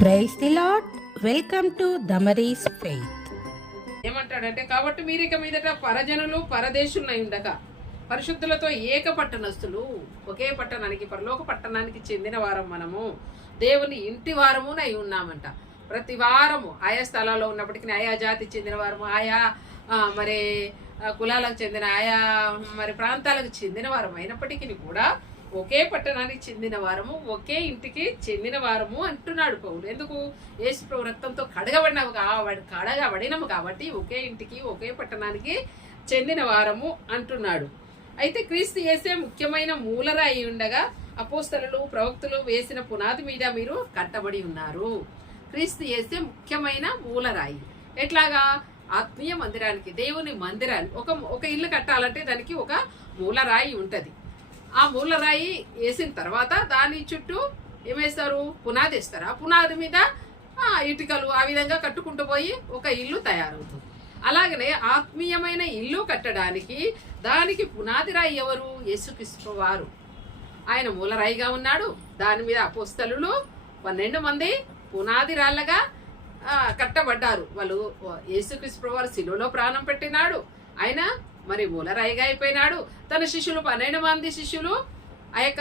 Praise the Lord. Welcome to Damaris faith. ఏమంటాడంటే, కాబట్టి మీరు ఇక మీదట పరజనులు పరదేశులై ఉండగా పరిశుద్ధులతో ఏక పట్టణస్తులు, ఒకే పట్టణానికి పరలోక పట్టణానికి చెందిన వారం మనము దేవుని ఇంటి వారమునై ఉన్నామంట. ప్రతి వారము ఆయా స్థలాల్లో ఉన్నప్పటికీ ఆయా జాతికి చెందిన వారము, ఆయా మరి కులాలకు చెందిన, ఆయా మరి ప్రాంతాలకు చెందిన వారం అయినప్పటికీ కూడా ఒకే పట్టణానికి చెందిన వారము, ఒకే ఇంటికి చెందిన వారము అంటున్నాడు పౌలు. ఎందుకు? యేసు ప్రభు రక్తంతో కడగబడినము కాబట్టి ఒకే ఇంటికి ఒకే పట్టణానికి చెందిన వారము అంటున్నాడు. అయితే క్రీస్తు యేసే ముఖ్యమైన మూలరాయి ఉండగా అపోస్తలులు ప్రవక్తలు వేసిన పునాది మీద మీరు కట్టబడి ఉన్నారు. క్రీస్తు యేసే ముఖ్యమైన మూలరాయి. ఎట్లాగా? ఆత్మీయ మందిరానికి, దేవుని మందిరాన్ని, ఒక ఇల్లు కట్టాలంటే దానికి ఒక మూలరాయి ఉంటది. ఆ మూలరాయి వేసిన తర్వాత దాని చుట్టూ ఏమేస్తారు? పునాది వేస్తారు. ఆ పునాది మీద ఇటుకలు ఆ విధంగా కట్టుకుంటూ పోయి ఒక ఇల్లు తయారవుతుంది. అలాగనే ఆత్మీయమైన ఇల్లు కట్టడానికి దానికి పునాది రాయి ఎవరు? యేసుక్రీస్తు వారు. ఆయన మూలరాయిగా ఉన్నాడు. దాని మీద అపోస్తలులు 12 మంది పునాది రాళ్ళగా కట్టబడ్డారు. వాళ్ళు యేసుక్రీస్తు వారు శిలువలో ప్రాణం పెట్టినాడు. ఆయన మరి మూలరాయిగా అయిపోయినాడు. తన శిష్యులు 12 మంది శిష్యులు ఆ యొక్క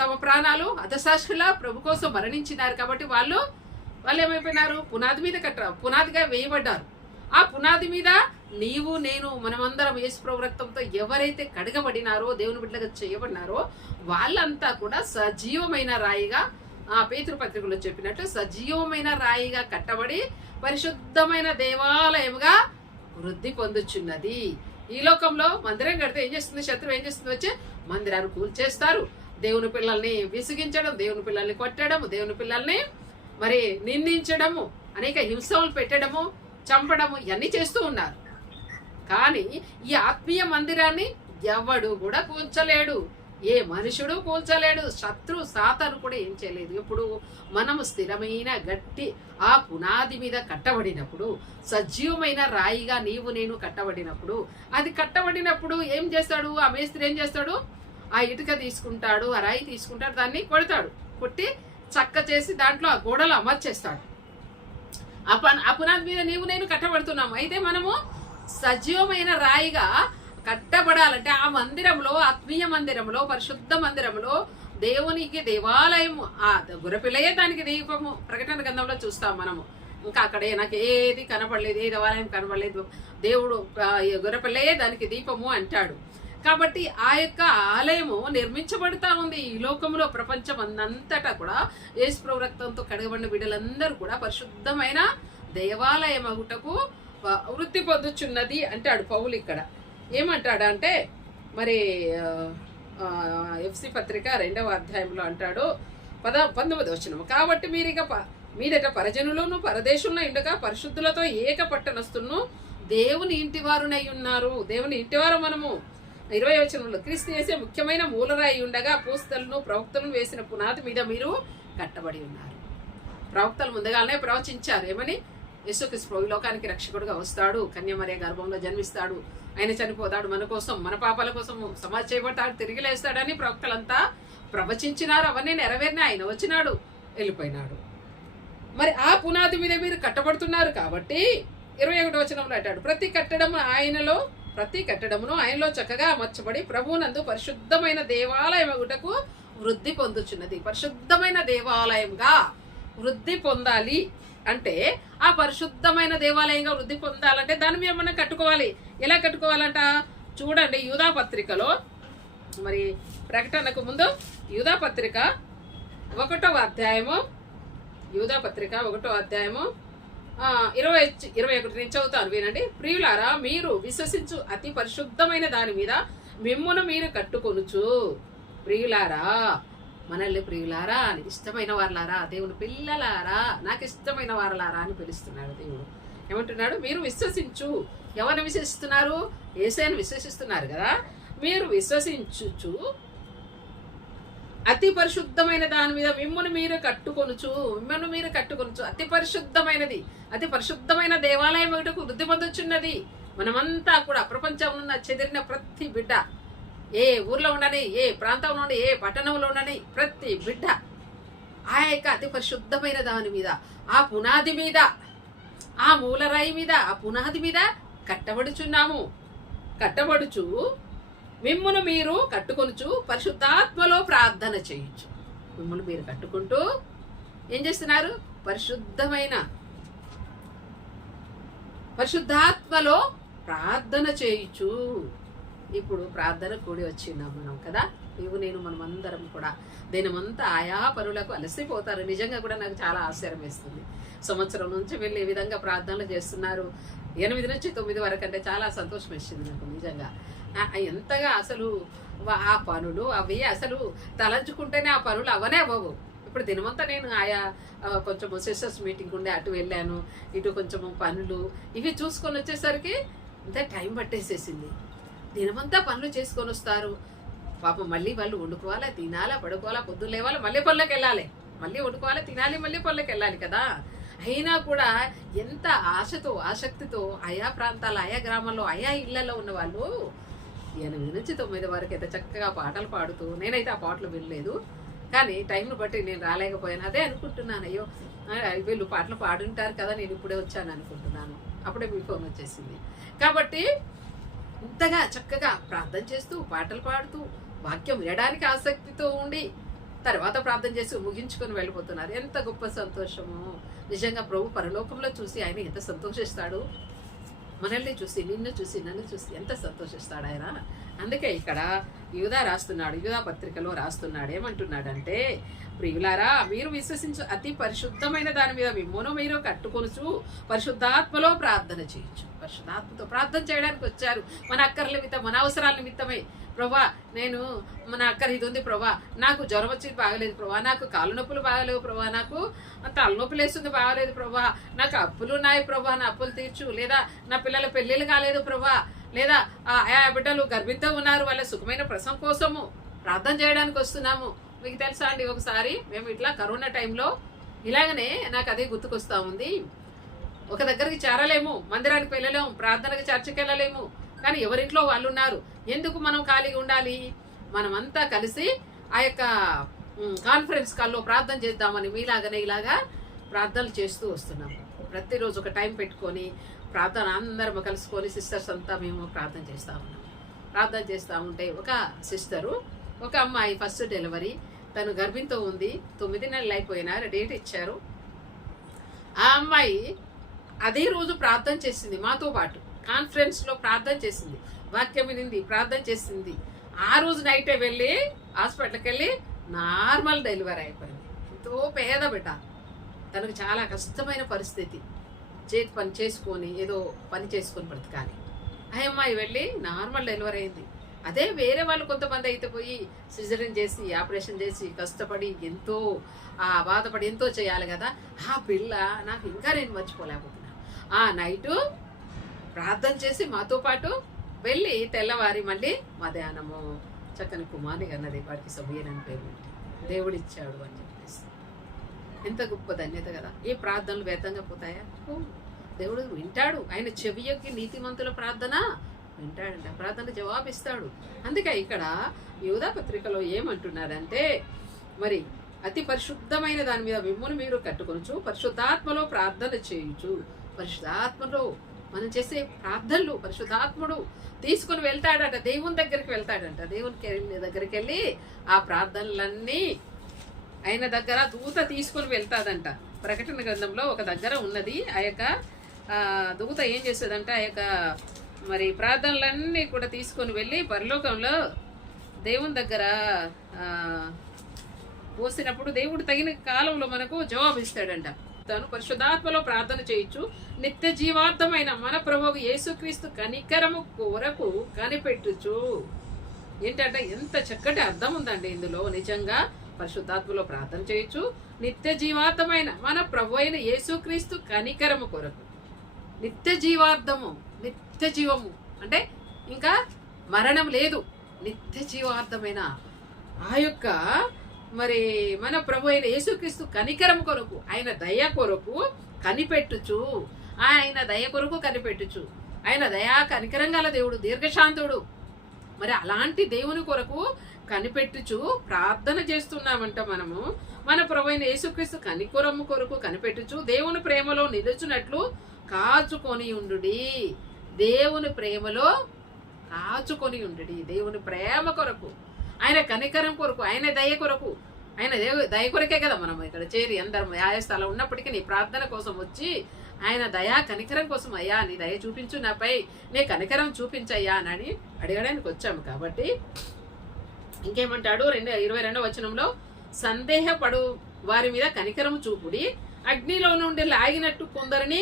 తమ ప్రాణాలు అధశాస్త్రుల ప్రభు కోసం మరణించినారు. కాబట్టి వాళ్ళు ఏమైపోయినారు? పునాది మీద పునాదిగా వేయబడ్డారు. ఆ పునాది మీద నీవు నేను మనమందరం యేసు ప్రభు రక్తంతో ఎవరైతే కడగబడినారో, దేవుని బిడ్డగా చేయబడినారో వాళ్ళంతా కూడా సజీవమైన రాయిగా, పేతురు పత్రికలో చెప్పినట్టు సజీవమైన రాయిగా కట్టబడి పరిశుద్ధమైన దేవాలయముగా వృద్ధి పొందుచున్నది. ఈ లోకంలో మందిరం కడితే ఏం చేస్తుంది? శత్రువు ఏం చేస్తుంది? వచ్చి మందిరాన్ని కూల్చేస్తారు. దేవుని పిల్లల్ని విసిగించడం, దేవుని పిల్లల్ని కొట్టడం, దేవుని పిల్లల్ని మరి నిందించడము, అనేక హింసలు పెట్టడము, చంపడము ఇవన్నీ చేస్తూ ఉన్నారు. కానీ ఈ ఆత్మీయ మందిరాన్ని ఎవడు కూడా కూల్చలేడు, ఏ మనుషుడు కూల్చలేడు. శత్రు సాతాను కూడా ఏం చేయలేదు. ఇప్పుడు మనము స్థిరమైన గట్టి ఆ పునాది మీద కట్టబడినప్పుడు, సజీవమైన రాయిగా నీవు నేను కట్టబడినప్పుడు, అది కట్టబడినప్పుడు ఏం చేస్తాడు? ఆ మేస్త్రి ఏం చేస్తాడు? ఆ ఇటుక తీసుకుంటాడు, ఆ రాయి తీసుకుంటాడు, దాన్ని కొడతాడు. కొట్టి చక్క చేసి దాంట్లో ఆ గోడలు అమర్చేస్తాడు. ఆ పునాది మీద నీవు నేను కట్టబడుతున్నాము. అయితే మనము సజీవమైన రాయిగా కట్టబడాలంటే ఆ మందిరంలో, ఆత్మీయ మందిరంలో, పరిశుద్ధ మందిరంలో, దేవునికి దేవాలయము, ఆ గొర్రెపిల్లయే దానికి దీపము. ప్రకటన గ్రంథంలో చూస్తాం మనము. ఇంకా అక్కడే నాకు ఏది కనపడలేదు, ఏ దేవాలయం కనపడలేదు, దేవుడు గొర్రెపిల్లయే దానికి దీపము అంటాడు. కాబట్టి ఆ యొక్క ఆలయము నిర్మించబడుతూ ఉంది. ఈ లోకంలో ప్రపంచం అంతటా కూడా యేసు ప్రభు రక్తంతో కడగబడిన బిడ్డలందరూ కూడా పరిశుద్ధమైన దేవాలయం అగుటకు వృత్తి పొందుచున్నది అంటాడు పౌలు. ఇక్కడ ఏమంటాడంటే మరి ఎఫ్సి పత్రిక 2వ అధ్యాయంలో అంటాడు 19వ వచనం, కాబట్టి మీరు ఇక మీదట పరజనులను పరదేశంలో ఉండగా పరిశుద్ధులతో ఏక పట్టణస్తులను దేవుని ఇంటి వారునై ఉన్నారు. దేవుని ఇంటివారు మనము. 20వ వచనంలో, క్రీస్తు యేసే ముఖ్యమైన మూలరాయి ఉండగా అపోస్తలులను ప్రవక్తలను వేసిన పునాది మీద మీరు కట్టబడి ఉన్నారు. ప్రవక్తలు ముందుగానే ప్రవచించారు. ఏమని? యేసుక్రీస్తు ఈ లోకానికి రక్షకుడుగా వస్తాడు, కన్యమరియ గర్భంలో జన్మిస్తాడు, ఆయన చనిపోతాడు మన కోసం, మన పాపాల కోసం సమాధి చేయబడతాడు, తిరిగి లేస్తాడని ప్రవక్తలంతా ప్రవచించినారు. అవన్నీ నెరవేరిన ఆయన వచ్చినాడు, వెళ్ళిపోయినాడు. మరి ఆ పునాది మీద మీరు కట్టబడుతున్నారు. కాబట్టి 21వ వచనంలో అంటాడు, ప్రతి కట్టడమును ఆయనలో చక్కగా అమర్చబడి ప్రభువునందు పరిశుద్ధమైన దేవాలయం అగుటకు వృద్ధి పొందుచున్నది. పరిశుద్ధమైన దేవాలయంగా వృద్ధి పొందాలి అంటే, ఆ పరిశుద్ధమైన దేవాలయంగా వృద్ధి పొందాలంటే దాని మీద మనం కట్టుకోవాలి. ఎలా కట్టుకోవాలంట? చూడండి, యూదా పత్రికలో, మరి ప్రకటనకు ముందు యూదా పత్రిక 1వ అధ్యాయము 21 నేను చదువుతాను, వినండి. ప్రియులారా, మీరు విశ్వసించు అతి పరిశుద్ధమైన దాని మీద మిమ్మును మీరు కట్టుకొనుచు. ప్రియులారా, మనల్ని ప్రియులారా అని, ఇష్టమైన వారలారా, దేవుని పిల్లలారా, నాకు ఇష్టమైన వారలారా అని పిలుస్తున్నాడు దేవుడు. ఏమంటున్నాడు? మీరు విశ్వసించు. ఎవరిని విశ్వసిస్తున్నారు? యేసయ్యను విశ్వసిస్తున్నారు కదా. మీరు విశ్వసించుచు అతి పరిశుద్ధమైన దాని మీద మిమ్మల్ని మీరు కట్టుకొనుచు. అతి పరిశుద్ధమైన దేవాలయం ఒకటి వృద్ధి పొందుచున్నది. మనమంతా కూడా ప్రపంచంలో ఉన్న చెదిరిన ప్రతి బిడ్డ, ఏ ఊర్లో ఉండని, ఏ ప్రాంతంలో ఉండని, ఏ పట్టణంలో ఉండని ప్రతి బిడ్డ ఆ యొక్క అతి పరిశుద్ధమైన దాని మీద, ఆ పునాది మీద, ఆ మూలరాయి మీద, ఆ పునాది మీద కట్టబడుచు మిమ్మును మీరు కట్టుకొనుచు పరిశుద్ధాత్మలో ప్రార్థన చేయొచ్చు. మిమ్మల్ని మీరు కట్టుకుంటూ ఏం చేస్తున్నారు? పరిశుద్ధాత్మలో ప్రార్థన చేయొచ్చు. ఇప్పుడు ప్రార్థన కూడి వచ్చినాం మనం కదా, నేను మనమందరం కూడా దినమంతా ఆయా పనులకు అలసిపోతారు. నిజంగా కూడా నాకు చాలా ఆశ్చర్యం వేస్తుంది. సంవత్సరం నుంచి వెళ్ళి ఈ విధంగా ప్రార్థనలు చేస్తున్నారు. 8 నుంచి 9 వరకు అంటే చాలా సంతోషం వేసింది నాకు నిజంగా. ఎంతగా అసలు ఆ పనులు అవి అసలు తలంచుకుంటేనే ఆ పనులు అవనే అవ్వవు. ఇప్పుడు దినమంతా నేను ఆయా కొంచెం సిస్టర్స్ మీటింగ్ ఉండే అటు వెళ్ళాను, ఇటు కొంచెము పనులు ఇవి చూసుకొని వచ్చేసరికి అంతే టైం పట్టేసేసింది. దినమంతా పనులు చేసుకొని వస్తారు పాపం. మళ్ళీ వాళ్ళు వండుకోవాలా, తినాలా, పడుకోవాలా, పొద్దున్న లేవాలా, మళ్ళీ పనులకు వెళ్ళాలి, మళ్ళీ వండుకోవాలి, తినాలి, మళ్ళీ పనులకు వెళ్ళాలి కదా. అయినా కూడా ఎంత ఆశతో ఆసక్తితో ఆయా ప్రాంతాల, ఆయా గ్రామాల్లో, ఆయా ఇళ్లలో ఉన్న వాళ్ళు 8 నుంచి 9 వరకు అయితే చక్కగా పాటలు పాడుతూ, నేనైతే ఆ పాటలు వినలేదు కానీ టైంను బట్టి నేను రాలేకపోయాను. అదే అనుకుంటున్నాను, అయ్యో వీళ్ళు పాటలు పాడుంటారు కదా, నేను ఇప్పుడే వచ్చాను అనుకుంటున్నాను. అప్పుడే మీ ఫోన్ వచ్చేసింది. కాబట్టి ఇంతగా చక్కగా ప్రార్థన చేస్తూ, పాటలు పాడుతూ, వాక్యం వినడానికి ఆసక్తితో ఉండి తర్వాత ప్రార్థన చేసి ముగించుకొని వెళ్ళిపోతున్నారు. ఎంత గొప్ప సంతోషము నిజంగా. ప్రభు పరలోకంలో చూసి ఆయన ఎంత సంతోషిస్తాడు, మనల్ని చూసి, నిన్ను చూసి, నన్ను చూసి ఎంత సంతోషిస్తాడు ఆయన. అందుకే ఇక్కడ యూదా రాస్తున్నాడు, యూదా పత్రికలో రాస్తున్నాడు. ఏమంటున్నాడంటే, ప్రియులారా, మీరు విశ్వసించు అతి పరిశుద్ధమైన దాని మీద మిమ్మును మీరు కట్టుకొనుచు పరిశుద్ధాత్మలో ప్రార్థన చేయొచ్చు. పరిశుద్ధాత్మతో ప్రార్థన చేయడానికి వచ్చారు. మన అక్కర్ల నిమిత్తం, మన అవసరాల నిమిత్తమే. ప్రభా, నేను మన అక్కర ఇది ఉంది ప్రభా, నాకు జ్వరం వచ్చి బాగలేదు ప్రభా, నాకు కాళ్ళు నొప్పులు బాగలేవు ప్రభా, నాకు తలనొప్పులు వేస్తుంది బాగలేదు ప్రభా, నాకు అప్పులు ఉన్నాయి ప్రభా, నా అప్పులు తీర్చు, లేదా నా పిల్లల పెళ్ళిళ్ళు కాలేదు ప్రభా, లేదా ఆ బిడ్డలు గర్భితో ఉన్నారు, వాళ్ళ సుఖమైన ప్రసవం కోసము ప్రార్థన చేయడానికి వస్తున్నాము. మీకు తెలుసా అండి, ఒకసారి మేము ఇట్లా కరోనా టైంలో ఇలాగనే నాకు అదే గుర్తుకొస్తా ఉంది. ఒక దగ్గరికి చేరలేము, మందిరానికి వెళ్ళలేము, ప్రార్థనకి చర్చకి వెళ్ళలేము, కానీ ఎవరింట్లో వాళ్ళు ఉన్నారు. ఎందుకు మనం ఖాళీగా ఉండాలి? మనమంతా కలిసి ఆ యొక్క కాన్ఫరెన్స్ కాల్లో ప్రార్థన చేద్దామని మీలాగానే ఇలాగా ప్రార్థనలు చేస్తూ వస్తున్నాము. ప్రతిరోజు ఒక టైం పెట్టుకొని ప్రార్థన అందరం కలుసుకొని సిస్టర్స్ అంతా మేము ప్రార్థన చేస్తూ ఉన్నాము. ప్రార్థన చేస్తూ ఉంటే ఒక సిస్టరు, ఒక అమ్మాయి ఫస్ట్ డెలివరీ, తను గర్భిణితో ఉంది, 9 నెలలు అయిపోయినా డేట్ ఇచ్చారు. ఆ అమ్మాయి అదే రోజు ప్రార్థన చేసింది, మాతో పాటు కాన్ఫరెన్స్లో ప్రార్థన చేసింది, వాక్యం వినింది, ప్రార్థన చేసింది. ఆ రోజు నైటే వెళ్ళి హాస్పిటల్కి వెళ్ళి నార్మల్ డెలివరీ అయిపోయింది. ఎంతో పేద బిడ్డ, తనకు చాలా కష్టమైన పరిస్థితి, చేతి పని చేసుకొని ఏదో పని చేసుకొని బ్రతకాలి. ఆ అమ్మాయి వెళ్ళి నార్మల్ డెలివరీ అయింది. అదే వేరే వాళ్ళు కొంతమంది అయితే పోయి సిజరీన్ చేసి, ఆపరేషన్ చేసి, కష్టపడి ఎంతో బాధపడి ఎంతో చేయాలి కదా. ఆ పిల్ల నాకు ఇంకా నేను మర్చిపోలేకపోతున్నాను. ఆ నైటు ప్రార్థన చేసి మాతో పాటు వెళ్ళి తెల్లవారి మళ్ళీ మధ్యాహ్నము చక్కని కుమార్ని అన్నది, వాడికి సమయనని పేరు పెట్టి దేవుడిచ్చాడు అని చెప్పేసి. ఎంత గొప్ప ధన్యత కదా. ఏ ప్రార్థనలు వ్యర్థంగా పోతాయా? దేవుడు వింటాడు. ఆయన చెవి యొక్కి నీతిమంతుల ప్రార్థన వింటాడంట, ప్రార్థన జవాబిస్తాడు. అందుకే ఇక్కడ యూదా పత్రికలో ఏమంటున్నాడంటే, మరి అతి పరిశుద్ధమైన దాని మీద మిమ్మును మీరు కట్టుకొనుచు పరిశుద్ధాత్మలో ప్రార్థన చేయొచ్చు. పరిశుద్ధాత్మలో మనం చేసే ప్రార్థనలు పరిశుద్ధాత్ముడు తీసుకుని వెళ్తాడట, దేవుని దగ్గరికి వెళ్తాడంట. దేవుని దగ్గరికి వెళ్ళి ఆ ప్రార్థనలన్నీ ఆయన దగ్గర దూత తీసుకొని వెళ్తాదంట. ప్రకటన గ్రంథంలో ఒక దగ్గర ఉన్నది. ఆ యొక్క దూత ఏం చేస్తుందంట, ఆ యొక్క మరి ప్రార్థనలన్నీ కూడా తీసుకొని వెళ్ళి పరలోకంలో దేవుని దగ్గర పోసినప్పుడు దేవుడు తగిన కాలంలో మనకు జవాబు ఇస్తాడంట. తను పరిశుద్ధాత్మలో ప్రార్థన చేయొచ్చు. నిత్య జీవార్థమైన మన ప్రభువు యేసుక్రీస్తు కనికరము కొరకు కనిపెట్టుచు. ఏంటంటే ఎంత చక్కటి అర్థం ఉందండి ఇందులో. నిజంగా పరిశుద్ధాత్మలో ప్రార్థన చేయొచ్చు. నిత్య జీవార్థమైన మన ప్రభు అయిన యేసుక్రీస్తు కనికరము కొరకు. నిత్య జీవార్థము, నిత్య జీవము అంటే ఇంకా మరణం లేదు. నిత్య జీవార్థమైన ఆ యొక్క మరి మన ప్రభు అయిన యేసుక్రీస్తు కనికరం కొరకు, ఆయన దయ కొరకు కనిపెట్టుచు. ఆయన దయ కొరకు కనిపెట్టుచు. ఆయన దయా కనికరం గల దేవుడు, దీర్ఘశాంతుడు. మరి అలాంటి దేవుని కొరకు కనిపెట్టుచు ప్రార్థన చేస్తున్నామంట మనము. మన ప్రభువైన యేసుక్రీస్తు కనికరము కొరకు కనిపెట్టుచు దేవుని ప్రేమలో నిలుచున్నట్లు కాచుకొని ఉండుడి. దేవుని ప్రేమలో కాచుకొని ఉండుడి. దేవుని ప్రేమ కొరకు, ఆయన కనికరం కొరకు, ఆయన దయ కొరకు, ఆయన దయ కొరకే కదా మనం ఇక్కడ చేరి అందరం స్థలం ఉన్నప్పటికీ నీ ప్రార్థన కోసం వచ్చి ఆయన దయా కనికరం కోసం, అయ్యా నీ దయ చూపించు నాపై, నీ కనికరం చూపించయ్యా అని అడగడానికి వచ్చాము. కాబట్టి ఇంకేమంటాడు 22వ వచనంలో, సందేహపడు వారి మీద కనికరము చూపుడి, అగ్నిలో నుండి లాగినట్టు కొందరిని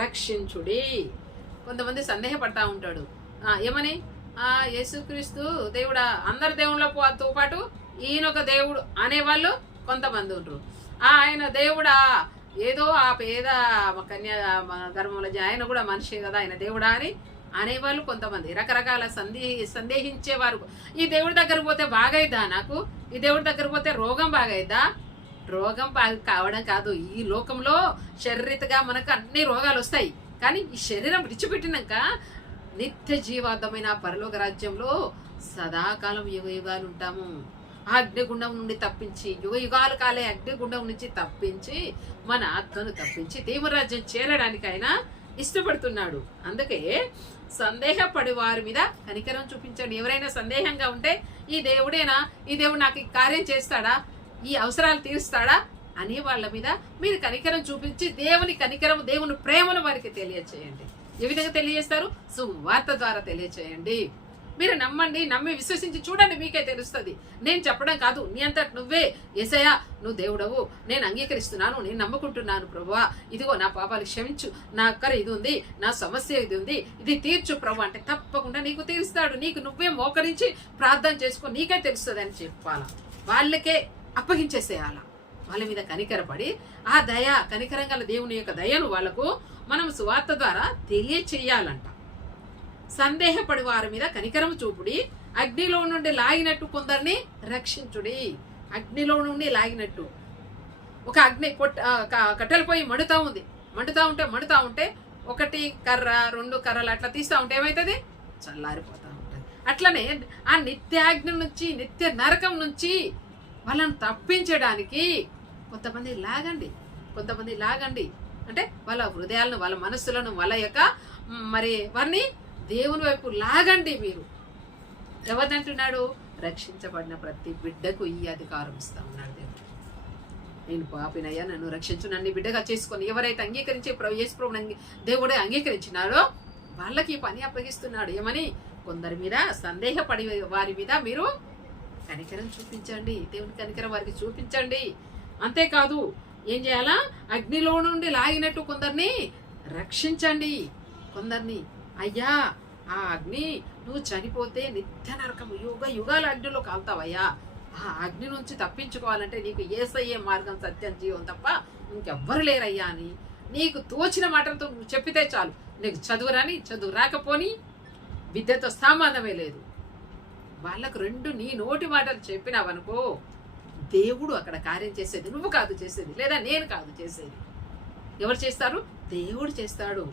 రక్షించుడి. కొంతమంది సందేహపడతా ఉంటాడు, ఏమని, యేసుక్రీస్తు దేవుడా, అందరి దేవుళ్ళతో పాటు ఈయనొక దేవుడు అనేవాళ్ళు కొంతమంది ఉంటారు. ఆయన దేవుడా, ఏదో ఆ పేద కన్యా గర్భంలో ఆయన కూడా మనిషి కదా, ఆయన దేవుడా అని అనేవాళ్ళు కొంతమంది. రకరకాల సందేహించేవారు. ఈ దేవుడి దగ్గర పోతే బాగైద్దా, నాకు ఈ దేవుడి దగ్గర పోతే రోగం బాగైద్దా? రోగం కావడం కాదు, ఈ లోకంలో శారీరకంగా మనకు అన్ని రోగాలు వస్తాయి. కానీ ఈ శరీరం విడిచిపెట్టినాక నిత్య జీవార్థమైన పరలోక రాజ్యంలో సదాకాలం యుగ యుగాలు ఉంటాము. ఆ అగ్నిగుండం నుండి తప్పించి, యుగ యుగాలు కాలే అగ్నిగుండం నుంచి తప్పించి, మన ఆత్మను తప్పించి దేవురాజ్యం చేరడానికి ఆయన ఇష్టపడుతున్నాడు. అందుకే సందేహపడి వారి మీద కనికరం చూపించండి. ఎవరైనా సందేహంగా ఉంటే, ఈ దేవుడేనా, ఈ దేవుడు నాకు ఈ కార్యం చేస్తాడా, ఈ అవసరాలు తీరుస్తాడా అనే వాళ్ళ మీద మీరు కనికరం చూపించి దేవుని కనికరం, దేవుని ప్రేమను వారికి తెలియచేయండి. ఏ విధంగా తెలియజేస్తారు? సువార్త ద్వారా తెలియచేయండి. మీరు నమ్మండి, నమ్మి విశ్వసించి చూడండి, మీకే తెలుస్తుంది. నేను చెప్పడం కాదు, నీ అంతటి నువ్వే, యేసయ్యా నువ్వు దేవుడవు, నేను అంగీకరిస్తున్నాను, నేను నమ్ముకుంటున్నాను ప్రభువా, ఇదిగో నా పాపాలు క్షమించు, నా అక్కర ఇది ఉంది, నా సమస్య ఇది ఉంది, ఇది తీర్చు ప్రభు అంటే తప్పకుండా నీకు తీరుస్తాడు. నీకు నువ్వే మోకరించి ప్రార్థన చేసుకో, నీకే తెలుస్తుంది అని చెప్పాలా, వాళ్ళకే అప్పగించేసేయాల. వాళ్ళ మీద కనికరపడి ఆ దయ, కనికరం గల దేవుని యొక్క దయను వాళ్ళకు మనం సువార్త ద్వారా తెలియచేయాలంట. సందేహపడి వారి మీద కనికరము చూపుడి, అగ్నిలో నుండి లాగినట్టు కొందరిని రక్షించుడి. అగ్నిలో నుండి లాగినట్టు, ఒక అగ్ని కట్టెల పొయ్యి మండుతా ఉంటే ఒకటి కర్ర, 2 కర్రలు అట్లా తీస్తూ ఉంటే ఏమవుతుంది? చల్లారిపోతూ ఉంటుంది. అట్లనే ఆ నిత్యాగ్ని నుంచి, నిత్య నరకం నుంచి వాళ్ళని తప్పించడానికి కొంతమంది లాగండి అంటే వాళ్ళ హృదయాలను, వాళ్ళ మనస్సులను, వాళ్ళ యొక్క మరి వారిని దేవుని వైపు లాగండి. మీరు ఎవరిని అంటున్నాడు? రక్షించబడిన ప్రతి బిడ్డకు ఈ అధికారం ఇస్తా ఉన్నాడు దేవుడు. నేను పాపినయ్యా, నన్ను రక్షించు, నన్ను బిడ్డగా చేసుకొని ఎవరైతే అంగీకరించే యేసు ప్రభువుని దేవుడే అంగీకరించినాడో వాళ్ళకి ఈ పని అప్పగిస్తున్నాడు. ఏమని? కొందరి మీద సందేహపడి వారి మీద మీరు కనికరం చూపించండి. దేవుని కనికరం వారికి చూపించండి. అంతేకాదు ఏం చేయాలా? అగ్నిలో నుండి లాగినట్టు కొందరిని రక్షించండి. కొందరిని, అయ్యా ఆ అగ్ని, నువ్వు చనిపోతే నిత్య నరకము, యుగ యుగాల అగ్నిలో కాలుతావయ్యా, ఆ అగ్ని నుంచి తప్పించుకోవాలంటే నీకు యేసయ్యే మార్గం, సత్యం, జీవం తప్ప ఇంకెవ్వరు లేరయ్యా అని నీకు తోచిన మాటలతో నువ్వు చెప్పితే చాలు. నీకు చదువు రాకపోని విద్యతో సంబంధమే లేదు. వాళ్ళకు 2 నీ నోటి మాటలు చెప్పినావనుకో, దేవుడు అక్కడ కార్యం చేసేది నువ్వు కాదు చేసేది, లేదా నేను కాదు చేసేది. ఎవరు చేస్తారు? దేవుడు చేస్తాడు.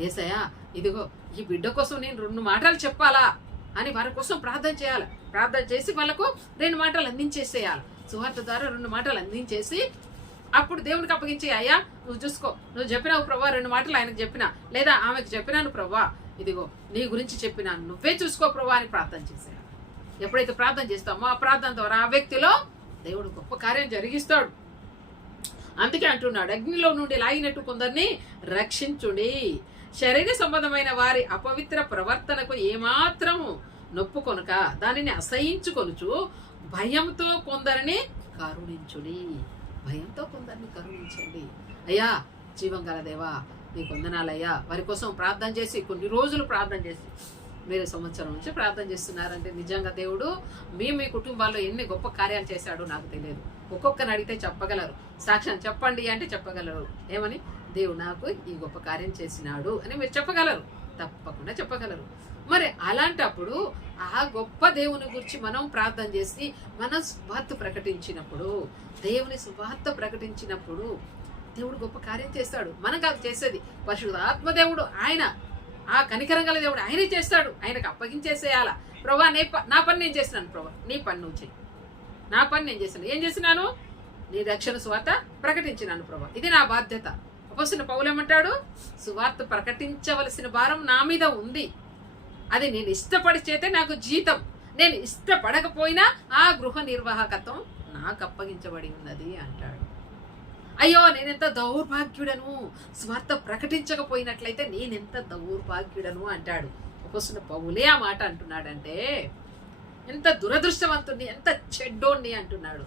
యేసయ్యా ఇదిగో ఈ బిడ్డ కోసం నేను 2 మాటలు చెప్పాలా అని వారి కోసం ప్రార్థన చేయాలి. ప్రార్థన చేసి వాళ్ళకు 2 మాటలు అందించేసేయాలి. సువార్త ద్వారా 2 మాటలు అందించేసి అప్పుడు దేవునికి అప్పగించి, అయ్యా నువ్వు చూసుకో, నువ్వు చెప్పినావు ప్రభా, 2 మాటలు ఆయనకు చెప్పినా, లేదా ఆమెకు చెప్పినాను ప్రభా, ఇదిగో నీ గురించి చెప్పినాను, నువ్వే చూసుకో ప్రభా అని ప్రార్థన చేసేయాలి. ఎప్పుడైతే ప్రార్థన చేస్తామో ఆ ప్రార్థన ద్వారా ఆ వ్యక్తిలో దేవుడు గొప్ప కార్యం జరిగిస్తాడు. అందుకే అంటున్నాడు, అగ్నిలో నుండి లాగినట్టు కొందరిని రక్షించుడి. శరీర సంబంధమైన వారి అపవిత్ర ప్రవర్తనకు ఏమాత్రము నొప్పుకొనక దానిని అసహించుకొనుచు భయంతో కొందరిని కరుణించుడి. భయంతో కొందరిని కరుణించండి. అయ్యా జీవం గల దేవా నీకు వందనాలయ్యా. వారి కోసం ప్రార్థన చేసి కొన్ని రోజులు ప్రార్థన చేసి మీరు సంవత్సరం నుంచి ప్రార్థన చేస్తున్నారంటే నిజంగా దేవుడు మీ కుటుంబాల్లో ఎన్ని గొప్ప కార్యాలు చేశాడో నాకు తెలియదు. ఒక్కొక్కరిని అడిగితే చెప్పగలరు, సాక్ష్యం చెప్పండి అంటే చెప్పగలరు. ఏమని? దేవుడు నాకు ఈ గొప్ప కార్యం చేసినాడు అని మీరు చెప్పగలరు, తప్పకుండా చెప్పగలరు. మరి అలాంటప్పుడు ఆ గొప్ప దేవుని గురించి మనం ప్రార్థన చేసి మనం సువార్త ప్రకటించినప్పుడు, దేవుని సువార్త ప్రకటించినప్పుడు దేవుడు గొప్ప కార్యం చేస్తాడు. మనం కాదు చేసేది, పరిశుద్ధాత్మ దేవుడు, ఆయన ఆ కనికరం గల దేవుడు ఆయనే చేస్తాడు. ఆయనకు అప్పగించేసేయాల. ప్రభా నా పని నేను చేసినాను, ప్రభా నీ పని నువ్వు చెయ్యి, నా పని నేను చేసినాను. ఏం చేసినాను? నీ రక్షణ సువార్త ప్రకటించినాను ప్రభా, ఇది నా బాధ్యత. అపొస్తలుడైన పౌలు ఏమంటాడు? సువార్త ప్రకటించవలసిన భారం నా మీద ఉంది. అది నేను ఇష్టపడి చేతే నాకు జీతం, నేను ఇష్టపడకపోయినా ఆ గృహ నిర్వాహకత్వం నాకు అప్పగించబడి ఉన్నది అంటాడు. అయ్యో నేనెంత దౌర్భాగ్యుడను, స్వార్థ ప్రకటించకపోయినట్లయితే నేనెంత దౌర్భాగ్యుడను అంటాడు. అపొస్తలుడైన పౌలే ఆ మాట అంటున్నాడంటే ఎంత దురదృష్టవంతుణ్ణి, ఎంత చెడ్డోణ్ణి అంటున్నాడు.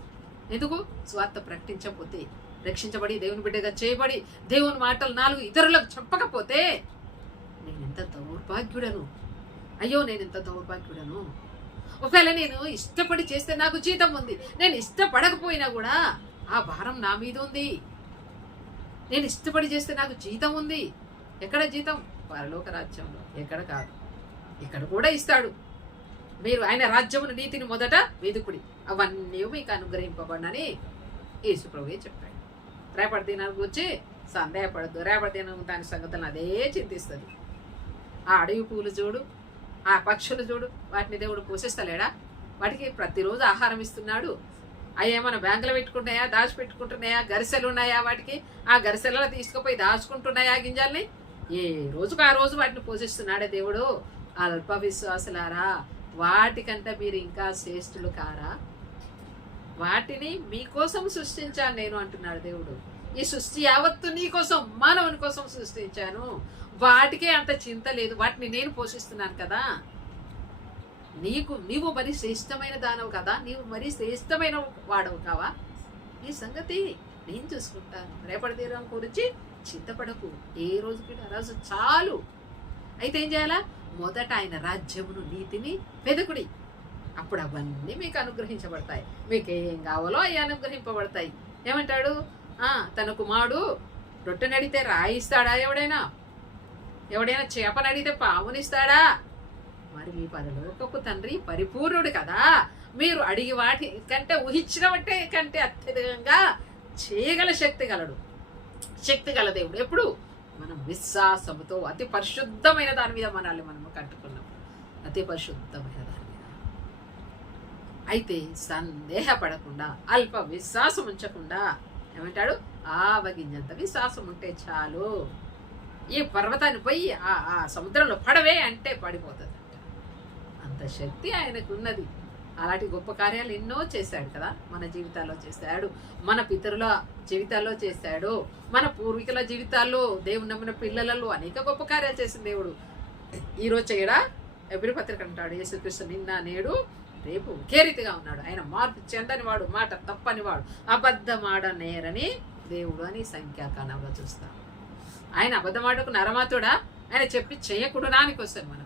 ఎందుకు? స్వార్థ ప్రకటించకపోతే, రక్షించబడి దేవుని బిడ్డగా చేయబడి దేవుని మాటలు 4 ఇతరులకు చెప్పకపోతే నేనెంత దౌర్భాగ్యుడను, అయ్యో నేనెంత దౌర్భాగ్యుడను. ఒకవేళ నేను ఇష్టపడి చేస్తే నాకు జీతం ఉంది, నేను ఇష్టపడకపోయినా కూడా ఆ భారం నా మీద ఉంది. నేను ఇష్టపడి చేస్తే నాకు జీతం ఉంది. ఎక్కడ జీతం? పరలోక రాజ్యంలో. ఎక్కడ కాదు, ఇక్కడ కూడా ఇస్తాడు. మీరు ఆయన రాజ్యమును నీతిని మొదట వెదుకుడి, అవన్నీ మీకు అనుగ్రహింపబడని యేసు ప్రభువే చెప్పాడు. రేపటి దినాన్ని గురించి సందేహపడద్దు. రేపటి దినం దాని సంగతులను అదే చింతిస్తుంది. ఆ అడవి పూలు చూడు, ఆ పక్షులు చూడు, వాటిని దేవుడు పోషిస్తలేడా? వాటికి ప్రతిరోజు ఆహారం ఇస్తున్నాడు. అవి ఏమైనా బ్యాంకులో పెట్టుకుంటున్నాయా, దాచిపెట్టుకుంటున్నాయా? గరిసెలు ఉన్నాయా వాటికి? ఆ గరిసెలలో తీసుకుపోయి దాచుకుంటున్నాయా గింజల్ని? ఏ రోజుకు ఆ రోజు వాటిని పోషిస్తున్నాడే దేవుడు. అల్ప విశ్వాసులారా, వాటికంటే మీరు ఇంకా శ్రేష్ఠులు కారా? వాటిని మీకోసం సృష్టించాను నేను అంటున్నాడు దేవుడు. ఈ సృష్టి యావత్తు నీ కోసం, మానవుని కోసం సృష్టించాను. వాటికే అంత చింత లేదు, వాటిని నేను పోషిస్తున్నాను కదా. నీవు మరి శ్రేష్టమైన దానవు కదా, నీవు మరి శ్రేష్టమైన వాడవు కావా? ఈ సంగతి నేను చూసుకుంటాను. రేపటి దినం గురించి చింతపడకు, ఏ రోజుకి ఆ రోజు చాలు. అయితే ఏం చేయాలా? మొదట ఆయన రాజ్యమును నీతిని వెదకుడి, అప్పుడు అవన్నీ మీకు అనుగ్రహించబడతాయి. మీకు ఏం కావాలో అవి అనుగ్రహింపబడతాయి. ఏమంటాడు? తన కుమారుడు రొట్టెనడితే రాయిస్తాడా? ఎవడైనా చేపనడిగితే పామునిస్తాడా? మరి మీ పరలోకపు తండ్రి పరిపూర్ణుడు కదా, మీరు అడిగి వాటి కంటే ఊహించిన వాటి కంటే అత్యధికంగా చేయగల శక్తి గల దేవుడు. ఎప్పుడు? మనం విశ్వాసముతో అతి పరిశుద్ధమైన దాని మీద మనల్ని మనము కట్టుకున్నాం, అతి పరిశుద్ధమైన దాని మీద. అయితే సందేహపడకుండా, అల్ప విశ్వాసం ఉంచకుండా ఏమంటాడు? ఆవగింజంత విశ్వాసం ఉంటే చాలు. ఈ పర్వతాన్ని పోయి ఆ సముద్రంలో పడవే అంటే పడిపోతుంది. అంత శక్తి ఆయనకు ఉన్నది. అలాంటి గొప్ప కార్యాలు ఎన్నో చేశాడు కదా, మన జీవితాల్లో చేశాడు, మన పితరుల జీవితాల్లో చేశాడు, మన పూర్వీకుల జీవితాల్లో, దేవుని నమ్మిన పిల్లలలో అనేక గొప్ప కార్యాలు చేసిన దేవుడు ఈరోజు చేయడా? ఎబ్రీ పత్రిక అంటాడు, యేసుక్రీస్తు నిన్న నేడు రేపు ఒకే రీతిగా ఉన్నాడు. ఆయన మార్పు చెందని వాడు, మాట తప్పని వాడు, అబద్ధమాడనేరని దేవుడు అని సంఖ్యాకాండంలో చూస్తాం. ఆయన అబద్ధమాటకు నరమాతుడా? ఆయన చెప్పి చేయకూడడానికి వస్తాడు. మనం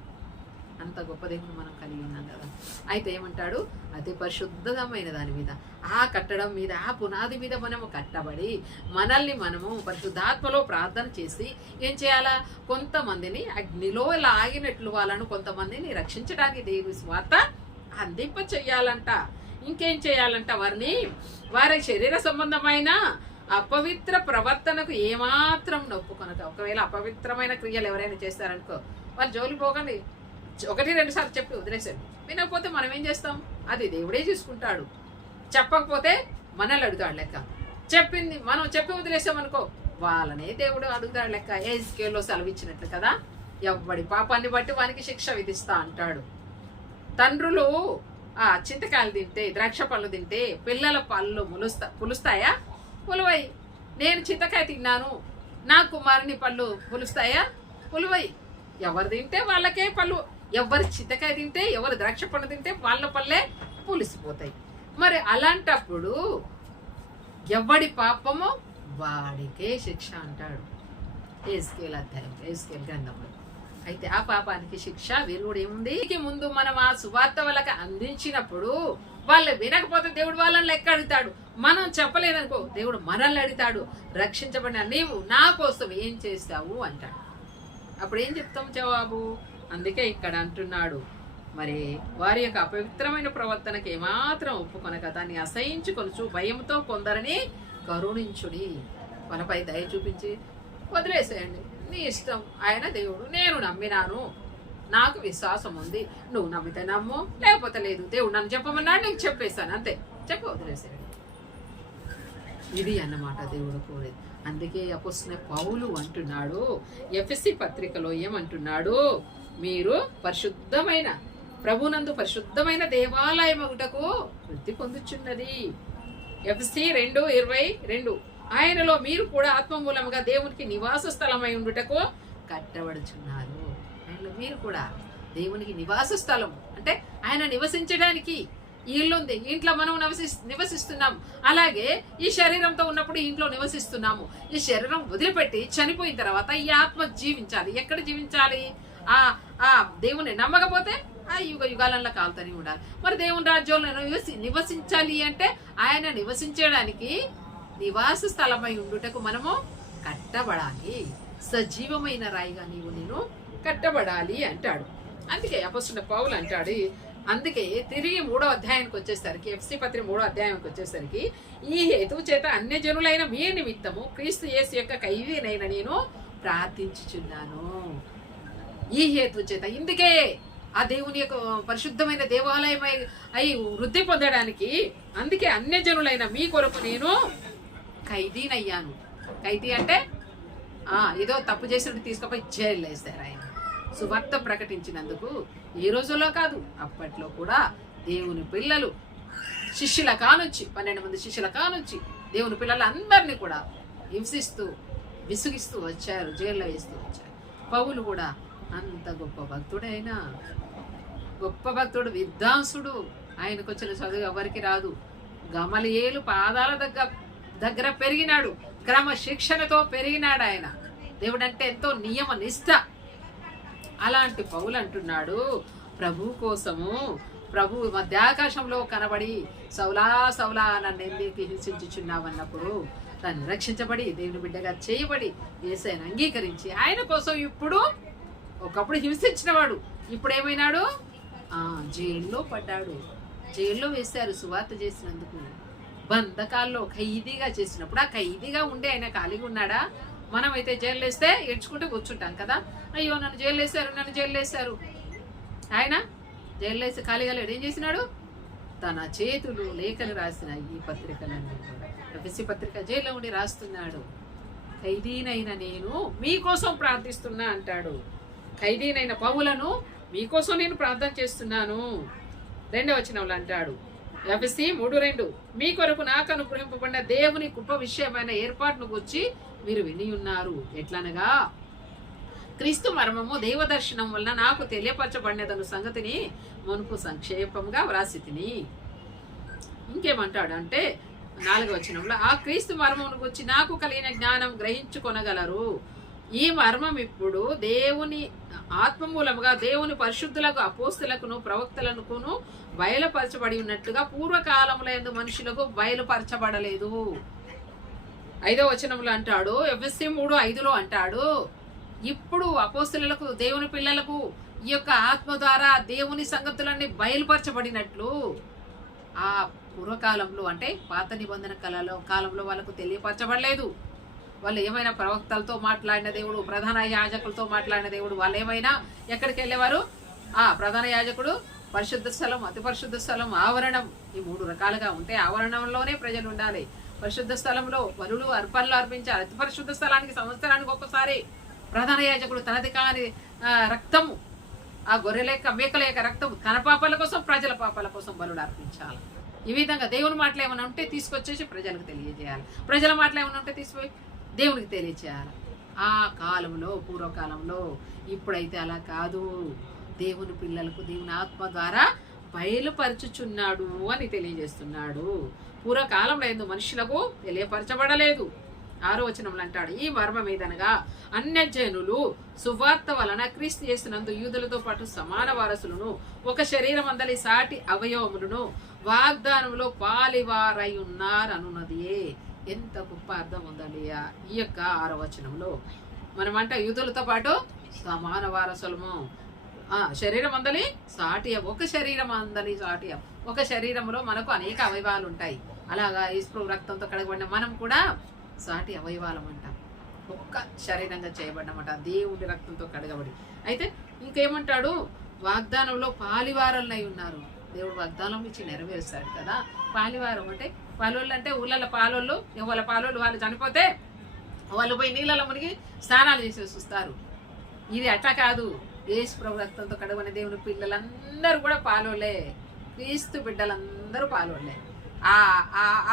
అంత గొప్ప దేవుడు మనం కలిగి ఉన్నాం కదా. అయితే ఏమంటాడు? అతి పరిశుద్ధమైన దాని మీద, ఆ కట్టడం మీద, ఆ పునాది మీద మనము కట్టబడి మనల్ని మనము పరిశుద్ధాత్మలో ప్రార్థన చేసి ఏం చేయాలా? కొంతమందిని అగ్నిలో లాగినట్లు వాళ్ళను కొంతమందిని రక్షించడానికి దేవుని స్వార్థ అందింప చెయ్యాలంట. ఇంకేం చేయాలంట? వారి శరీర సంబంధమైన అపవిత్ర ప్రవర్తనకు ఏమాత్రం నొప్పుకొనక. ఒకవేళ అపవిత్రమైన క్రియలు ఎవరైనా చేస్తారనుకో, వాళ్ళు జోలి పోకండి, 1-2 సార్లు చెప్పి వదిలేసండి. వినకపోతే మనం ఏం చేస్తాం? అది దేవుడే చూసుకుంటాడు. చెప్పకపోతే మనల్ని అడుగుతాడు లెక్క. మనం చెప్పి వదిలేసామనుకో, వాళ్ళనే దేవుడు అడుగుతాడు లెక్క. ఎహెజ్కేలులో సెలవిచ్చినట్లు కదా, ఎవ్వడి పాపాన్ని బట్టి వానికి శిక్ష విధిస్తా అంటాడు. తండ్రులు చింతకాయలు తింటే, ద్రాక్ష పళ్ళు తింటే పిల్లల పళ్ళు పులుస్తాయా? పులువై. నేను చింతకాయ తిన్నాను, నా కుమారుని పళ్ళు పులుస్తాయా? పులువై. ఎవరు తింటే వాళ్ళకే పళ్ళు, ఎవరు చింతకాయ తింటే, ఎవరు ద్రాక్ష పండు తింటే వాళ్ళ పళ్ళే పులిసిపోతాయి. మరి అలాంటప్పుడు ఎవడి పాపమో వాడికే శిక్ష అంటాడు ఎహెజ్కేలు అధ్యాయం, ఎహెజ్కేలు గ్రంథంలో. అయితే ఆ పాపానికి శిక్ష విరుగుడు ఏముంది? ముందు మనం ఆ సువార్త వాళ్ళకి అందించినప్పుడు వాళ్ళు వినకపోతే దేవుడు వాళ్ళని లెక్క అడుగుతాడు. మనం చెప్పలేదనుకో, దేవుడు మనల్ని అడుగుతాడు, రక్షించబడిన నీవు నా కోసం ఏం చేస్తావు అంటాడు. అప్పుడు ఏం చెప్తాం జవాబు? అందుకే ఇక్కడ అంటున్నాడు, మరి వారి యొక్క అపవిత్రమైన ప్రవర్తనకి ఏమాత్రం ఒప్పుకొనక దాన్ని అసహించుకొనుచు భయంతో కొందరిని కరుణించుడి. వాళ్ళపై దయ చూపించి వదిలేసేయండి, నీ ఇష్టం, ఆయన దేవుడు, నేను నమ్మినాను, నాకు విశ్వాసం ఉంది, నువ్వు నమ్మితే నమ్ము, లేకపోతే లేదు, దేవుడు నన్ను చెప్పమన్నాడు, నీకు చెప్పేశాను, అంతే, చెప్పి వదిలేసేయండి. ఇది అన్నమాట దేవుడు కోరేది. అందుకే అపోస్తలుడైన పౌలు అంటున్నాడు ఎఫెసీ పత్రికలో ఏమంటున్నాడు, మీరు పరిశుద్ధమైన ప్రభునందు పరిశుద్ధమైన దేవాలయమగుటకు వృద్ధి పొందుచున్నది. ఎఫెసీ 2:22 ఆయనలో మీరు కూడా ఆత్మ మూలముగా దేవునికి నివాస స్థలమై ఉండుటకు కట్టబడుచున్నారు. ఆయనలో మీరు కూడా దేవునికి నివాస స్థలం అంటే ఆయన నివసించడానికి ఇల్లు ఉంది. ఇంట్లో మనం నివసిస్తున్నాం. అలాగే ఈ శరీరంతో ఉన్నప్పుడు ఇంట్లో నివసిస్తున్నాము. ఈ శరీరం వదిలిపెట్టి చనిపోయిన తర్వాత ఈ ఆత్మ జీవించాలి. ఎక్కడ జీవించాలి? ఆ దేవుని నమ్మకపోతే ఆ యుగాలలో కాలుతూనే ఉండాలి. మరి దేవుని రాజ్యంలో నివసించాలి అంటే ఆయన నివసించడానికి నివాస స్థలమై ఉండుటకు మనము కట్టబడాలి. సజీవమైన రాయిగా నేను కట్టబడాలి అంటాడు. అందుకే అపోస్తలుడైన పౌలు అంటాడు. అందుకే తిరిగి 3వ అధ్యాయానికి వచ్చేసరికి ఎఫెసీ పత్రిక 3వ అధ్యాయానికి వచ్చేసరికి ఈ హేతువు చేత అన్యజనులైన మీ నిమిత్తము క్రీస్తు యేసు యొక్క ఖైదీనైన నేను ప్రార్థించుచున్నాను. ఈ హేతువు చేత ఇందుకే ఆ దేవుని యొక్క పరిశుద్ధమైన దేవాలయం అయి వృద్ధి పొందడానికి అందుకే అన్యజనులైన మీ కొరకు నేను ఖైదీనయ్యాను. ఖైదీ అంటే ఏదో తప్పు చేసినట్టు తీసుకుపోయి జైలు వేస్తారు. ఆయన సువార్త ప్రకటించినందుకు ఈ రోజుల్లో కాదు, అప్పట్లో కూడా దేవుని పిల్లలు శిష్యుల కానుంచి 12 మంది శిష్యుల కానుంచి దేవుని పిల్లలందరినీ కూడా హింసిస్తూ విసుగిస్తూ వచ్చారు, జైల్లో వేస్తూ వచ్చారు. పౌలు కూడా అంత గొప్ప భక్తుడైనా గొప్ప భక్తుడు, విద్వాంసుడు. ఆయనకు వచ్చిన చదువు ఎవరికి రాదు. గమలియేలు పాదాల దగ్గర పెరిగినాడు. క్రమశిక్షణతో పెరిగినాడు. ఆయన దేవుడు అంటే ఎంతో నియమ నిష్ఠ. అలాంటి పౌలు అంటున్నాడు, ప్రభు కోసము ప్రభు మధ్యాకాశంలో కనబడి సౌలా సౌలా నన్ను ఎందుకు హింసించుచున్నావన్నప్పుడు తను రక్షించబడి దేవుని బిడ్డగా చేయబడి యేసయ్యను అంగీకరించి ఆయన కోసం ఇప్పుడు ఒకప్పుడు హింసించిన వాడు ఇప్పుడు ఏమైనాడు? జైల్లో పడ్డాడు. జైల్లో వేశారు సువార్త చేసినందుకు. బంధకాల్లో ఖైదీగా చేసినప్పుడు ఆ ఖైదీగా ఉండే ఆయన ఖాళీగా ఉన్నాడా? మనమైతే జైలు వేస్తే ఏడ్చుకుంటూ కూర్చుంటాం కదా, అయ్యో నన్ను జైలు వేశారు, నన్ను జైలు వేశారు. ఆయన జైలు వేసి ఖాళీగా లేడు. ఏం చేసినాడు? తన చేతులు లేఖలు రాసిన ఈ పత్రికలన్నీ కూడా ఎఫెసీ పత్రిక జైల్లో ఉండి రాస్తున్నాడు. ఖైదీనైన నేను మీకోసం ప్రార్థిస్తున్నా అంటాడు. ఖైదీనైన పౌలను మీకోసం నేను ప్రార్థన చేస్తున్నాను. 2వ వచనంలో అంటాడు ఎఫెసీ 3:2 మీ కొరకు నాకు అనుగ్రహింపబడిన దేవుని కృప విషయమైన ఏర్పాటును గురించి మీరు విని ఉన్నారు. ఎట్లనగా క్రీస్తు మర్మము దేవదర్శనం వలన నాకు తెలియపరచబడినదను సంగతిని మునుపు సంక్షేపంగా వ్రాసి తిని. ఇంకేమంటాడు అంటే 4వ వచనంలో ఆ క్రీస్తు మర్మమును గురించి నాకు కలిగిన జ్ఞానం గ్రహించుకొనగలరు. ఈ మర్మం ఇప్పుడు దేవుని ఆత్మమూలముగా దేవుని పరిశుద్ధులకు అపోస్తులకును ప్రవక్తలకును బయలుపరచబడి ఉన్నట్లుగా పూర్వకాలంలో యందు మనుషులకు బయలుపరచబడలేదు. 5వ వచనంలో అంటాడు ఎఫెసీ 3:5 అంటాడు ఇప్పుడు అపోస్తులకు దేవుని పిల్లలకు ఈ యొక్క ఆత్మ ద్వారా దేవుని సంగతులన్నీ బయలుపరచబడినట్లు ఆ పూర్వకాలంలో అంటే పాత నిబంధన కాలంలో వాళ్ళకు తెలియపరచబడలేదు. వాళ్ళు ఏమైనా ప్రవక్తలతో మాట్లాడిన దేవుడు, ప్రధాన యాజకులతో మాట్లాడిన దేవుడు, వాళ్ళు ఏమైనా ఎక్కడికి వెళ్ళేవారు? ప్రధాన యాజకుడు, పరిశుద్ధ స్థలం, అతి పరిశుద్ధ స్థలం, ఆవరణం, ఈ 3 రకాలుగా ఉంటే ఆవరణంలోనే ప్రజలు ఉండాలి. పరిశుద్ధ స్థలంలో బలులు అర్పణలు అర్పించాలి. అతి పరిశుద్ధ స్థలానికి సంవత్సరానికి ఒక్కసారి ప్రధాన యాజకుడు తనది కాని రక్తము, ఆ గొర్రెల యొక్క మేకల యొక్క రక్తము తన పాపాల కోసం ప్రజల పాపాల కోసం బలులు అర్పించాలి. ఈ విధంగా దేవుని మాటలు ఏమైనా ఉంటే తీసుకొచ్చేసి ప్రజలకు తెలియజేయాలి. ప్రజల మాటలు ఏమైనా ఉంటే తీసుకుపోయి దేవునికి తెలియచేయాలి. ఆ కాలంలో పూర్వకాలంలో. ఇప్పుడైతే అలా కాదు. దేవుని పిల్లలకు దేవుని ఆత్మ ద్వారా బయలుపరచుచున్నాడు అని తెలియజేస్తున్నాడు. పూర్వకాలంలో ఎందు మనుషులకు తెలియపరచబడలేదు. 6వ వచనంలో అంటాడు ఈ మర్మం ఏదనగా అన్యజనులు సువార్త వలన క్రీస్తు యేసునందు యూదులతో పాటు సమాన వారసులను ఒక శరీరం అందలి సాటి అవయవములను వాగ్దానంలో పాలివారై ఉన్నారనున్నదియే. ఎంత గొప్ప అర్థం ఉందండి ఈ యొక్క 6వ వచనంలో. మనమంట యూదులతో పాటు సమాన వారసులము. శరీరం అందలి సాటి, ఒక శరీరం అందలి సాటి. ఒక శరీరంలో మనకు అనేక అవయవాలు ఉంటాయి. అలాగా యేసు రక్తంతో కడగబడిన మనం కూడా సాటి అవయవాలం అంట. ఒక్క శరీరంగా చేయబడ్డమాట దేవుడి రక్తంతో కడగబడి. అయితే ఇంకేమంటాడు? వాగ్దానంలో పాలివారలై ఉన్నారు. దేవుడు వాగ్దానం ఇచ్చి నెరవేరుస్తాడు కదా. పాలివారం అంటే పాలోళ్ళు అంటే ఊళ్ళలో పాలోళ్ళు, వాళ్ళ పాలోళ్ళు వాళ్ళు చనిపోతే వాళ్ళు పోయి నీళ్ళలో మునిగి స్నానాలు చేసేసి వస్తారు. ఇది అట్లా కాదు. యేసు ప్రభు రక్తంతో కడగని దేవుని పిల్లలందరూ కూడా పాలోళ్ళే, క్రీస్తు బిడ్డలందరూ పాలోళ్ళే.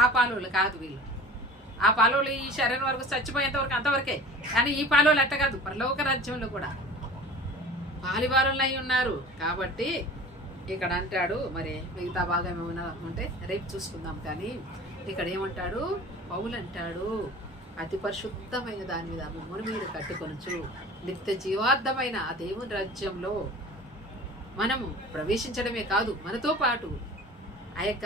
ఆ పాలోళ్ళు కాదు వీళ్ళు. ఆ పాలోళ్ళు ఈ శరీరం వరకు చచ్చిపోయేంత వరకు అంతవరకే. కానీ ఈ పాలోళ్ళు అట్ట కాదు, పరలోక రాజ్యంలో కూడా పాలివారులు అయి ఉన్నారు. కాబట్టి ఇక్కడ అంటాడు, మరి మిగతా భాగం ఏమైనా ఉంటే రేపు చూసుకుందాం. కానీ ఇక్కడ ఏమంటాడు పౌలు అంటాడు, అతి పరిశుద్ధమైన దాని మీద మమ్మల్ని మీరు కట్టుకొనచ్చు, నిత్య జీవార్థమైన ఆ దేవుని రాజ్యంలో మనము ప్రవేశించడమే కాదు, మనతో పాటు ఆ యొక్క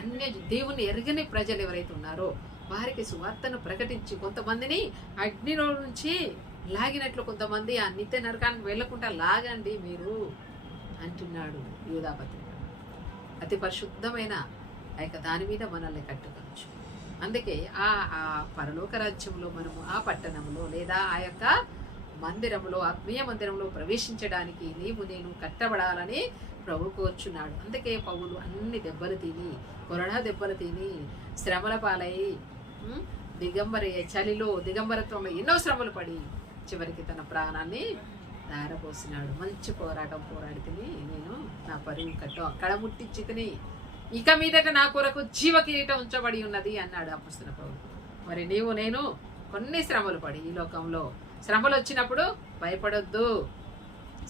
అన్య దేవుని ఎరగని ప్రజలు ఎవరైతే ఉన్నారో వారికి సువార్తను ప్రకటించి కొంతమందిని అగ్నిలో నుంచి లాగినట్లు కొంతమంది ఆ నిత్య నరకానికి వెళ్లకుండా లాగండి మీరు అంటున్నాడు యూదా పత్రిక. అతి పరిశుద్ధమైన ఆ యొక్క దాని మీద మనల్ని కట్టుకోవచ్చు. అందుకే ఆ పరలోక రాజ్యంలో మనము ఆ పట్టణంలో లేదా ఆ యొక్క మందిరంలో, ఆత్మీయ మందిరంలో ప్రవేశించడానికి నీవు నేను కట్టబడాలని ప్రభు కోరుచున్నాడు. అందుకే పౌలు అన్ని దెబ్బలు తిని, కొరడా దెబ్బలు తిని, శ్రమల పాలై, చలిలో దిగంబరత్వంలో ఎన్నో శ్రమలు పడి చివరికి తన ప్రాణాన్ని ధారపోసినాడు. మంచి పోరాటం పోరాడి తిని నేను నా పరుగు కట్టు అక్కడ ముట్టించి తిని ఇక మీదట నా కొరకు జీవ కిరీటం ఉంచబడి ఉన్నది అన్నాడు అపొస్తలుడైన పౌలు. మరి నీవు నేను కొన్ని శ్రమలు పడి ఈ లోకంలో శ్రమలు వచ్చినప్పుడు భయపడొద్దు,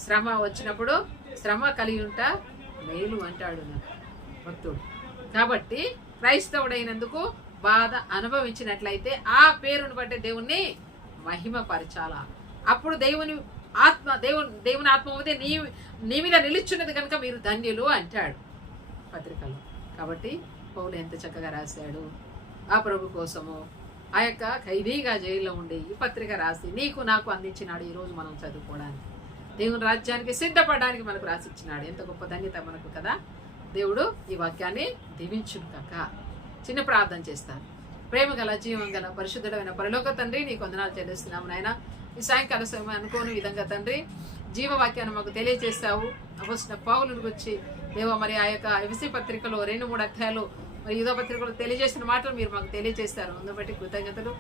శ్రమ వచ్చినప్పుడు శ్రమ కలిగి ఉంటా మేలు అంటాడు భక్తుడు. కాబట్టి క్రైస్తవుడైనందుకు బాధ అనుభవించినట్లయితే ఆ పేరును బట్టి దేవుణ్ణి మహిమపరచాలా. అప్పుడు దేవుని ఆత్మ అయితే నీ మీద నిలుచున్నది కనుక మీరు ధన్యులు అంటాడు పత్రికలో. కాబట్టి పౌలు ఎంత చక్కగా రాశాడు ఆ ప్రభు కోసము. ఆ యొక్క ఖైదీగా జైల్లో ఉండి ఈ పత్రిక రాసి నీకు నాకు అందించినాడు. ఈరోజు మనం చదువుకోవడానికి, దేవుని రాజ్యానికి సిద్ధపడడానికి మనకు రాసిచ్చినాడు. ఎంత గొప్ప ధన్యత మనకు కదా. దేవుడు ఈ వాక్యాన్ని దీవించును కాక. చిన్న ప్రార్థన చేస్తాను. ప్రేమ గల జీవం గల పరిశుద్ధుడైన పరలోక తండ్రి, నీకు వందనాలు చెల్లిస్తున్నాము నాయన. ఈ సాయంకాల సమయం అనుకోని విధంగా తండ్రి జీవవాక్యాన్ని మాకు తెలియజేస్తావు. అపొస్తలుడైన పౌలుని గురించి దేవ మరి ఆ యొక్క ఎఫెసీ పత్రికలో 2-3 అధ్యాయాలు మరి యూదా పత్రికలో తెలియజేసిన మాటలు మీరు మాకు తెలియజేస్తారు. అందును బట్టి కృతజ్ఞతలు.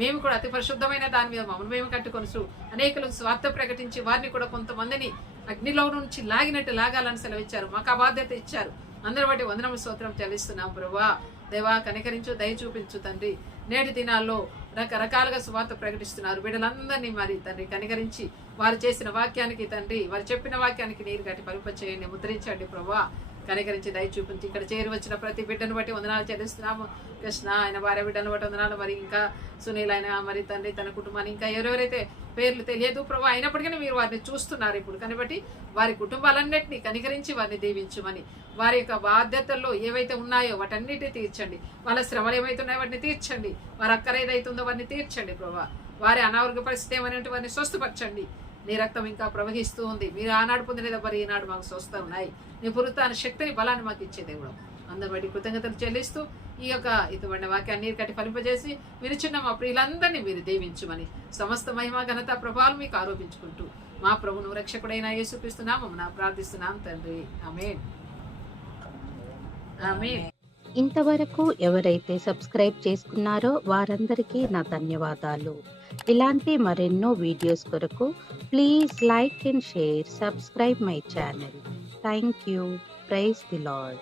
మేము కూడా అతి పరిశుద్ధమైన దాని మీద మమ్మల్ని మేము కట్టుకొనుచు అనేకులకు స్వార్థ ప్రకటించి వారిని కూడా కొంతమందిని అగ్నిలో నుంచి లాగినట్టు లాగాలని సెలవిచ్చారు. మాకు ఆ బాధ్యత ఇచ్చారు. అందరి బట్టి వందనములు స్తోత్రం చెల్లిస్తున్నాం ప్రభువా. దేవా కనికరించు, దయ చూపించు తండ్రి. నేటి దినాల్లో రకరకాలుగా సువార్త ప్రకటిస్తున్నారు బిడ్డలందరినీ మరి తండ్రి కనికరించి వారు చేసిన వాక్యానికి తండ్రి, వారు చెప్పిన వాక్యానికి నీరు గట్టి పరిపచేయండి, ముద్రించండి ప్రభువా. కనికరించి దయ చూపించి ఇక్కడ చేరి వచ్చిన ప్రతి బిడ్డను బట్టి వందనాలు చెల్లిస్తున్నాము. కృష్ణ ఆయన భార్య బిడ్డను బట్టి వందనాలు. మరి ఇంకా సునీల్ ఆయన మరి తండ్రి తన కుటుంబాన్ని ఇంకా ఎవరెవరైతే పేర్లు తెలియదు ప్రభు, అయినప్పటికీ మీరు వారిని చూస్తున్నారు ఇప్పుడు. కాబట్టి వారి కుటుంబాలన్నింటినీ కనికరించి వారిని దీవించమని, వారి యొక్క బాధ్యతల్లో ఏవైతే ఉన్నాయో వాటన్నిటి తీర్చండి. వాళ్ళ శ్రమలు ఏవైతే ఉన్నాయో వాటిని తీర్చండి. వారి అక్కర ఏదైతుందో వారిని తీర్చండి ప్రభు. వారి అనారోగ్య పరిస్థితి ఏమైనా వారిని స్వస్థపరచండి. నీ రక్తం ఇంకా ప్రవహిస్తూ ఉంది. మీరు ఆనాడు పొందిన మరి ఈనాడు మాకు స్వస్థ ఉన్నాయి. నీ పునరుత్థాన శక్తిని బలాన్ని మాకు ఇచ్చే దేవుడు. అందరి బట్టి కృతజ్ఞతలు చెల్లిస్తూ ఈ యొక్క ఇటువంటి వాక్యాన్ని నీరు కట్టి ఫలింపజేసి వినుచున్న మా ప్రియులందరినీ మీరు దీవించుమని సమస్త మహిమ ఘనత ప్రభావాలు మీకు ఆరోపించుకుంటూ మా ప్రభువును రక్షకుడైన యేసుక్రీస్తు నామమున ప్రార్థిస్తున్నాం తండ్రి. ఆమేన్. ఆమేన్. ఇంతవరకు ఎవరైతే సబ్స్క్రైబ్ చేసుకున్నారో వారందరికీ నా ధన్యవాదాలు. ఇలాంటి మరెన్నో వీడియోస్ కొరకు please like and share, subscribe my channel. Thank you. Praise the lord.